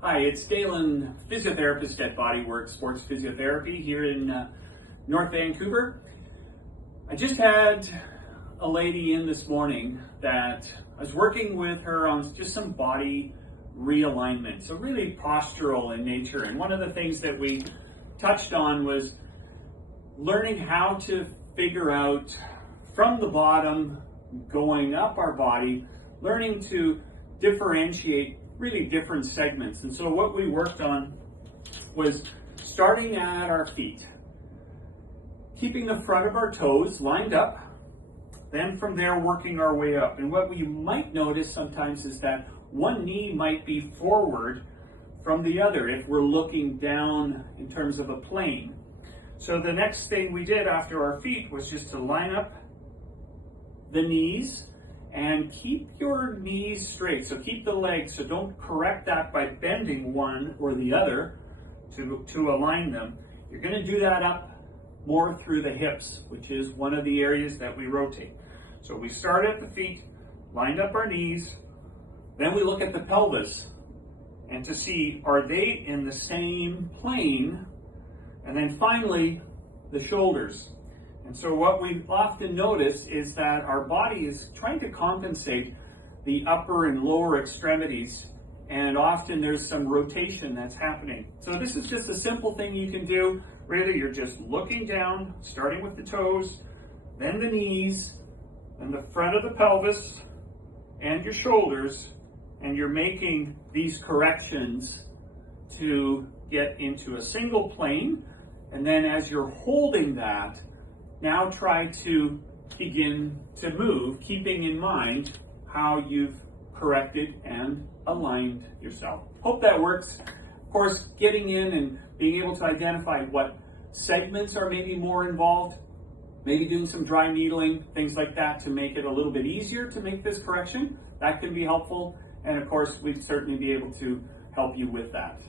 Hi, it's Dalen, physiotherapist at Bodywork Sports Physiotherapy here in North Vancouver. I just had a lady in this morning that I was working with her on just some body realignment, so really postural in nature. And one of the things that we touched on was learning how to figure out from the bottom, going up our body, learning to differentiate really different segments. And so what we worked on was starting at our feet, keeping the front of our toes lined up, then from there working our way up. And what we might notice sometimes is that one knee might be forward from the other if we're looking down in terms of a plane. So the next thing we did after our feet was just to line up the knees and keep your knees straight. So keep the legs, so don't correct that by bending one or the other to align them. You're going to do that up more through the hips, which is one of the areas that we rotate. So we start at the feet, lined up our knees, then we look at the pelvis and to see, are they in the same plane? And then finally, the shoulders. And so what we often notice is that our body is trying to compensate the upper and lower extremities, and often there's some rotation that's happening. So this is just a simple thing you can do. Really, you're just looking down, starting with the toes, then the knees, then the front of the pelvis, and your shoulders, and you're making these corrections to get into a single plane. And then as you're holding that, now try to begin to move, keeping in mind how you've corrected and aligned yourself. Hope that works. Of course, getting in and being able to identify what segments are maybe more involved, maybe doing some dry needling, things like that to make it a little bit easier to make this correction, that can be helpful. And of course, we'd certainly be able to help you with that.